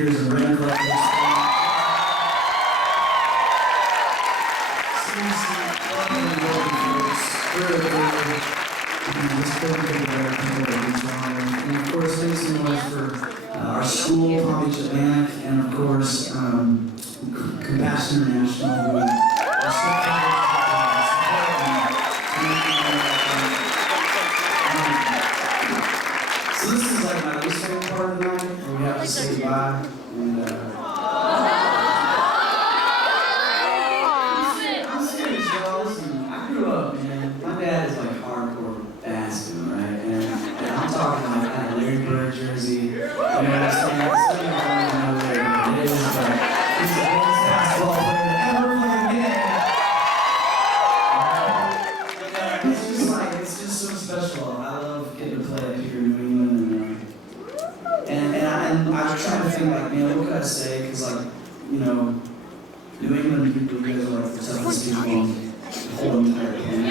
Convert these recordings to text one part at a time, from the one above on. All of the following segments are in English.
leaders and Rend collectors. Seriously, welcome to Worcester, folks. We're this building and of course, thanks so much for our school, Palm Beach Atlantic, and of course, Compassion International, who are so so this is like my least favorite part of the night, where we have to say goodbye. And I'm serious, y'all. Listen, I grew up, man. My dad is like hardcore Baskin, right? And I'm talking like that Larry Bird jersey. You know what I'm saying? It's not even know Larry Bird. It is like he's the best basketball player to ever play again. It's just like it's just so special. I love getting to play up here in New England. And I was trying to think like, man, what could I say? Because like, you know, New England people, you guys are like the toughest people on the whole entire planet.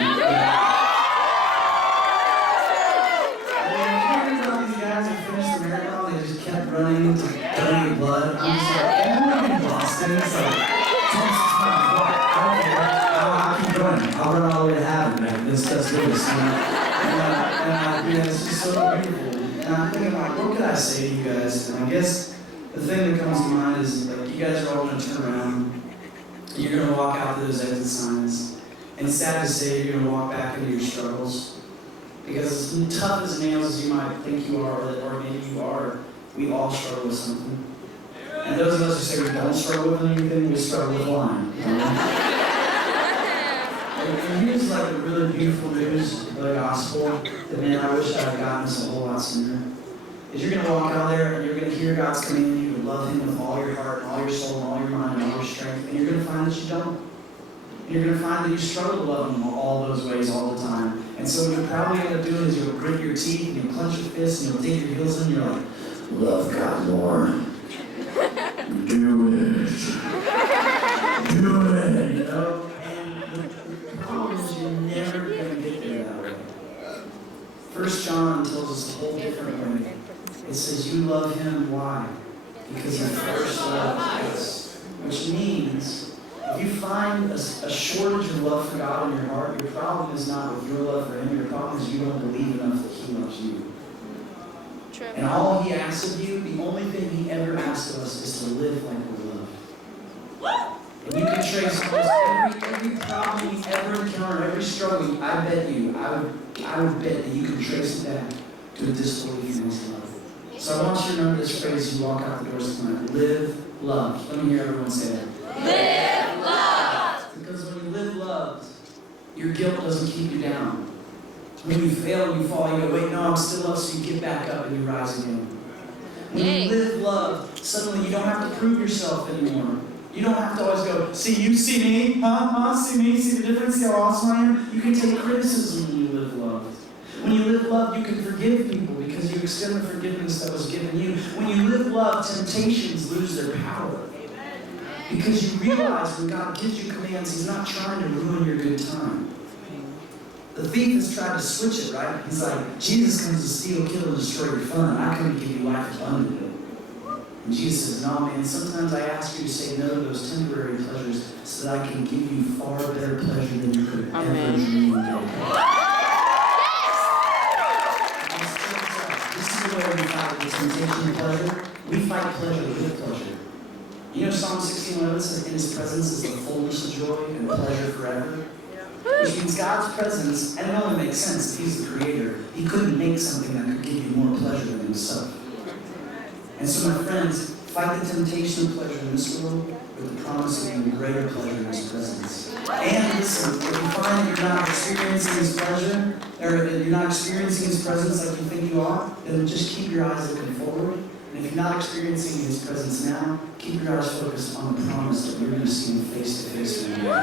And hearing about these guys who finished the marathon, they just kept running to donate blood. I'm just like, everyone in Boston, it's like, don't care. I'll keep running. I'll run all the way to heaven, man. That's good, you know? And it's just so beautiful. And I'm thinking like, what could I say to you guys? And I guess the thing that comes to mind is like, you guys are all going to turn around. You're going to walk out to those exit signs. And it's sad to say you're going to walk back into your struggles. Because as tough as nails as you might think you are, or maybe you are, we all struggle with something. And those of us who say we don't struggle with anything, we struggle with lying. And here's like the really beautiful news of the gospel that, man, I wish I had gotten this a whole lot sooner. Is you're going to walk out there and you're going to hear God's command you to love Him with all your heart, and all your soul, and all your mind, and all your strength. And you're going to find that you don't. And you're going to find that you struggle to love Him all those ways all the time. And so what you'll probably end up doing is you'll grit your teeth and you'll clench your fists and you'll dig your heels in and you're like, love God more. Do it. Do it. You know? The problem is you're never going to get there that way. 1 John tells us a whole different way. It says you love Him, why? Because He first loved us. Which means, if you find a shortage of love for God in your heart, your problem is not with your love for Him, your problem is you don't believe enough that He loves you. True. And all He asks of you, the only thing He ever asks of us is to live like we're loved. And you can trace almost every problem you ever encounter, every struggle, I bet you, I would bet that you can trace it back to a disbelief in His love. So I want you to remember this phrase as you walk out the doors tonight. Live loved. Let me hear everyone say that. Live loved. Because when you live loved, your guilt doesn't keep you down. When you fail and you fall, you go, wait, no, I'm still up, so you get back up and you rise again. When you live loved, suddenly you don't have to prove yourself anymore. You don't have to always go, see you, see me, see me, see the difference, see how awesome I am? You can take criticism when you live loved. When you live loved, you can forgive people because you extend the forgiveness that was given you. When you live loved, temptations lose their power. Because you realize when God gives you commands, He's not trying to ruin your good time. The thief has tried to switch it, right? He's like, Jesus comes to steal, kill, and destroy your fun. I come to give you life abundantly. And Jesus says, no, man, sometimes I ask you to say no to those temporary pleasures so that I can give you far better pleasure than you could ever dream of. This is the way we fight the temptation of pleasure. We fight pleasure with pleasure. You know Psalm 16:11 says, in His presence is the fullness of joy and pleasure forever. Which means God's presence, and it only makes sense if He's the creator, He couldn't make something that could give you more pleasure than Himself. And so my friends, fight the temptation of pleasure in this world with the promise of even greater pleasure in His presence. And listen, if you find that you're not experiencing His pleasure, or you're not experiencing His presence like you think you are, then just keep your eyes looking forward. And if you're not experiencing His presence now, keep your eyes focused on the promise that you're going to see Him face to face when you're